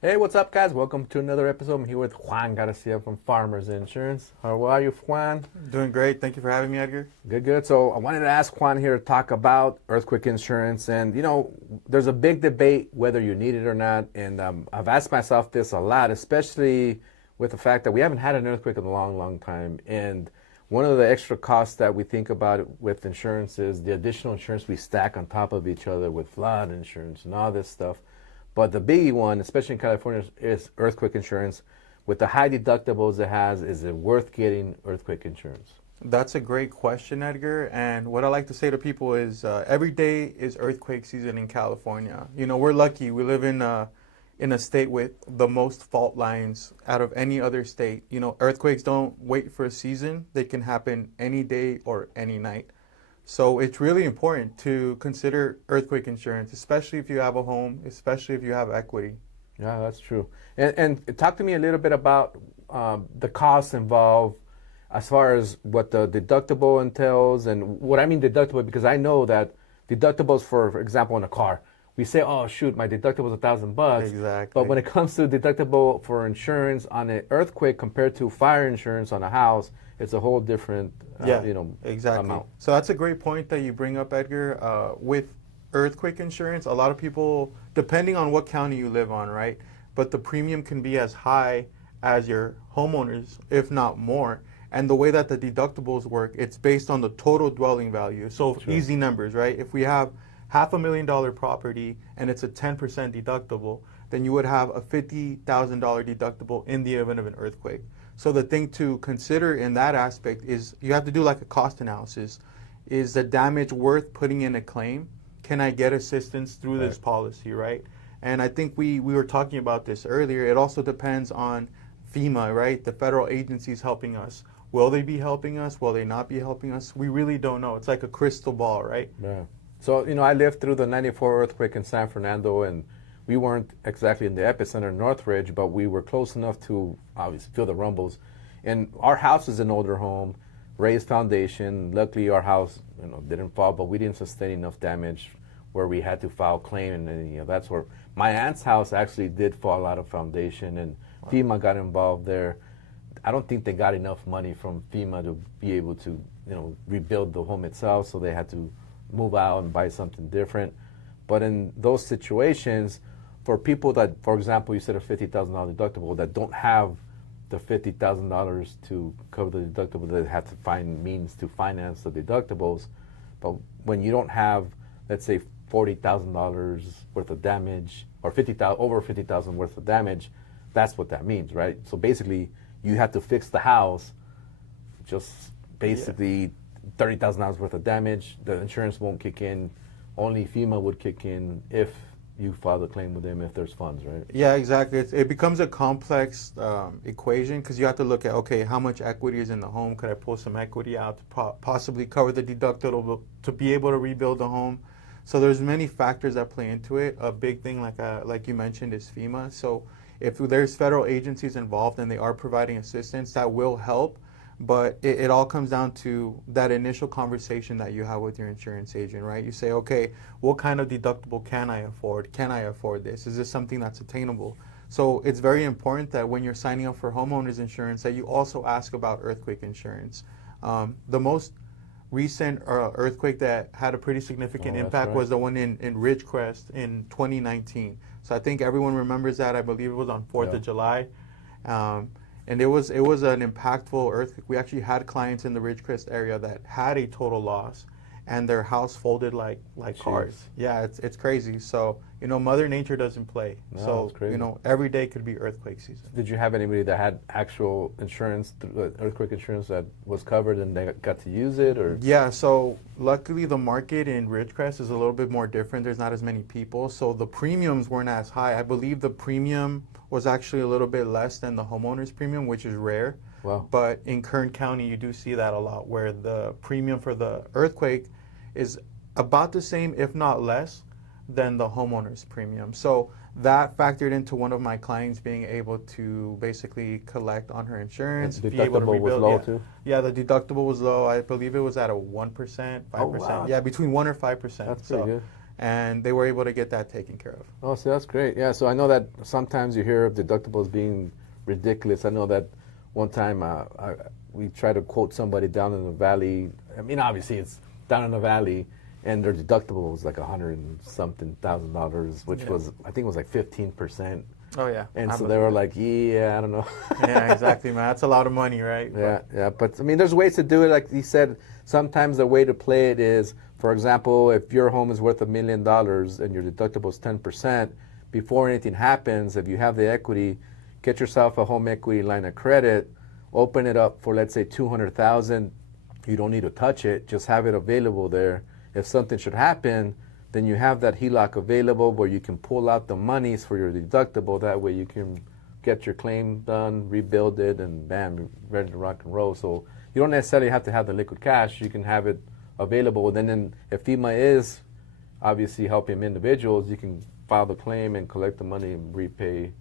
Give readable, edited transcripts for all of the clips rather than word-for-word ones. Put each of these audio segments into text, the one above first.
Hey, what's up, guys? Welcome to another episode. I'm here with Juan Garcia from Farmers Insurance. How are you, Juan? Doing great. Thank you for having me, Edgar. Good, good. So I wanted to ask Juan here to talk about earthquake insurance. And, there's a big debate whether you need it or not. And I've asked myself this a lot, especially with the fact that we haven't had an earthquake in a long, long time. And one of the extra costs that we think about with insurance is the additional insurance we stack on top of each other with flood insurance and all this stuff. But the biggie one, especially in California, is earthquake insurance. With the high deductibles it has, is it worth getting earthquake insurance? That's a great question, Edgar. And what I like to say to people is every day is earthquake season in California. We're lucky. We live in a state with the most fault lines out of any other state. Earthquakes don't wait for a season. They can happen any day or any night. So it's really important to consider earthquake insurance, especially if you have a home, especially if you have equity. Yeah, that's true. And talk to me a little bit about the costs involved as far as what the deductible entails. And what I mean deductible, because I know that deductibles, for example, in a car, we say, oh, shoot, my deductible is $1,000. Exactly. But when it comes to deductible for insurance on an earthquake compared to fire insurance on a house, it's a whole different, exactly. amount. So that's a great point that you bring up, Edgar. With earthquake insurance, a lot of people, depending on what county you live on, right? But the premium can be as high as your homeowners, if not more. And the way that the deductibles work, it's based on the total dwelling value. So Sure. easy numbers, right? If we have $500,000 property and it's a 10% deductible, then you would have a $50,000 deductible in the event of an earthquake. So the thing to consider in that aspect is you have to do like a cost analysis. Is the damage worth putting in a claim? Can I get assistance through this policy, right? And I think we were talking about this earlier. It also depends on FEMA, right? The federal agencies helping us. Will they be helping us? Will they not be helping us? We really don't know. It's like a crystal ball, right? Yeah. So, I lived through the 94 earthquake in San Fernando, and we weren't exactly in the epicenter in Northridge, but we were close enough to obviously feel the rumbles. And our house is an older home, raised foundation. Luckily, our house, didn't fall, but we didn't sustain enough damage where we had to file claim. And then, that's where my aunt's house actually did fall out of foundation, and FEMA got involved there. I don't think they got enough money from FEMA to be able to, rebuild the home itself, so they had to move out and buy something different. But in those situations, for people that, for example, you said a $50,000 deductible, that don't have the $50,000 to cover the deductible, they have to find means to finance the deductibles. But when you don't have, let's say, $40,000 worth of damage, or over $50,000 worth of damage, that's what that means, right? So basically, you have to fix the house, just basically $30,000 worth of damage. The insurance won't kick in. Only FEMA would kick in if you file the claim with them, if there's funds, right? Yeah, exactly. It becomes a complex equation because you have to look at, okay, how much equity is in the home? Could I pull some equity out to possibly cover the deductible to be able to rebuild the home? So there's many factors that play into it. A big thing, like you mentioned, is FEMA. So if there's federal agencies involved and they are providing assistance, that will help. But it all comes down to that initial conversation that you have with your insurance agent, right? You say, okay, what kind of deductible can I afford? Can I afford this? Is this something that's attainable? So it's very important that when you're signing up for homeowners insurance, that you also ask about earthquake insurance. The most recent earthquake that had a pretty significant impact was the one in Ridgecrest in 2019. So I think everyone remembers that. I believe it was on 4th of July. And it was an impactful earthquake. We actually had clients in the Ridgecrest area that had a total loss, and their house folded like cars. Yeah, it's crazy. So Mother Nature doesn't play. No, so every day could be earthquake season. Did you have anybody that had actual insurance, earthquake insurance, that was covered and they got to use it, or? Yeah. So luckily, the market in Ridgecrest is a little bit more different. There's not as many people, so the premiums weren't as high. I believe the premium was actually a little bit less than the homeowner's premium, which is rare. Wow. But in Kern County, you do see that a lot, where the premium for the earthquake is about the same, if not less, than the homeowner's premium. So that factored into one of my clients being able to basically collect on her insurance, The be able to deductible was rebuild. low Yeah. too? Yeah, the deductible was low. I believe it was at a 1%, 5%. Oh, wow. Yeah, between 1 or 5%. That's pretty good. and they were able to get that taken care of. Oh, so that's great. Yeah, so I know that sometimes you hear of deductibles being ridiculous. I know that one time we tried to quote somebody down in the valley. I mean, obviously it's down in the valley, and their deductible was like $100-something thousand, which was, I think it was like 15%. Oh yeah. And so they were like, yeah, I don't know. Yeah, exactly, man. That's a lot of money, right? Yeah. But I mean, there's ways to do it. Like you said, sometimes the way to play it is, for example, if your home is worth $1 million and your deductible is 10%, before anything happens, if you have the equity, get yourself a home equity line of credit, open it up for, let's say, $200,000. You don't need to touch it. Just have it available there. If something should happen, then you have that HELOC available where you can pull out the monies for your deductible. That way you can get your claim done, rebuild it, and bam, you're ready to rock and roll. So you don't necessarily have to have the liquid cash. You can have it available. Then if FEMA is obviously helping individuals, you can file the claim and collect the money and repay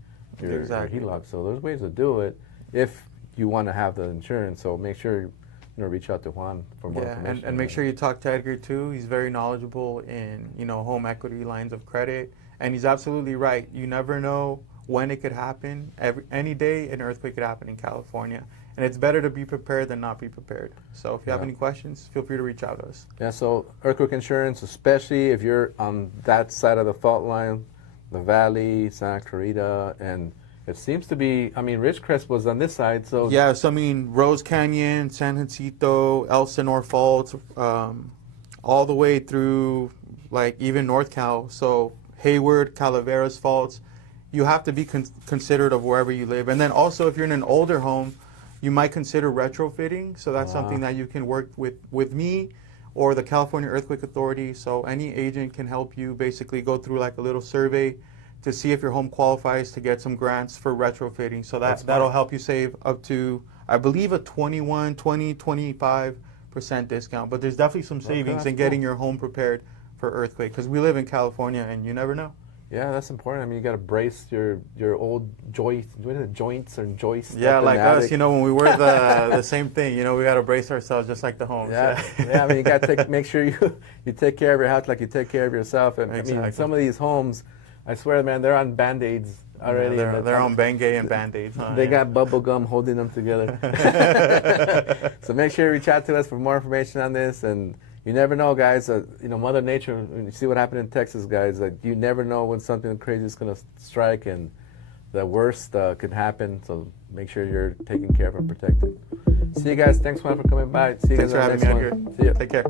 your HELOC. So there's ways to do it if you want to have the insurance. So make sure reach out to Juan for more information. And make sure you talk to Edgar too. He's very knowledgeable in home equity lines of credit, and he's absolutely right. You never know when it could happen. Any day an earthquake could happen in California, and it's better to be prepared than not be prepared. So if you have any questions, feel free to reach out to us. Yeah. So earthquake insurance, especially if you're on that side of the fault line, the Valley, Santa Clarita, and it seems to be, I mean, Ridgecrest was on this side, so... Yeah, so I mean, Rose Canyon, San Jacinto, Elsinore Faults, all the way through, like, even North Cal. So Hayward, Calaveras Faults, you have to be considerate of wherever you live. And then also, if you're in an older home, you might consider retrofitting. So that's something that you can work with me or the California Earthquake Authority. So any agent can help you basically go through, like, a little survey to see if your home qualifies to get some grants for retrofitting. So that'll help you save up to, I believe, a 25% discount. But there's definitely some savings in getting your home prepared for earthquake, because we live in California and you never know. Yeah, that's important. I mean, you got to brace your old joints or joists. Yeah, like us, when we wear the same thing, we got to brace ourselves just like the homes. Yeah, yeah. I mean, you got to make sure you take care of your house like you take care of yourself. And exactly. I mean, some of these homes, I swear, man, they're on Band-Aids already. Yeah, they're on Bengay and Band-Aids. Huh? They got bubble gum holding them together. So make sure you reach out to us for more information on this. And you never know, guys. Mother Nature, when you see what happened in Texas, guys, you never know when something crazy is going to strike, and the worst could happen. So make sure you're taken care of and protected. See you guys. Thanks, Juan, for coming by. See you Thanks guys for having me, Edgar. See ya. Take care.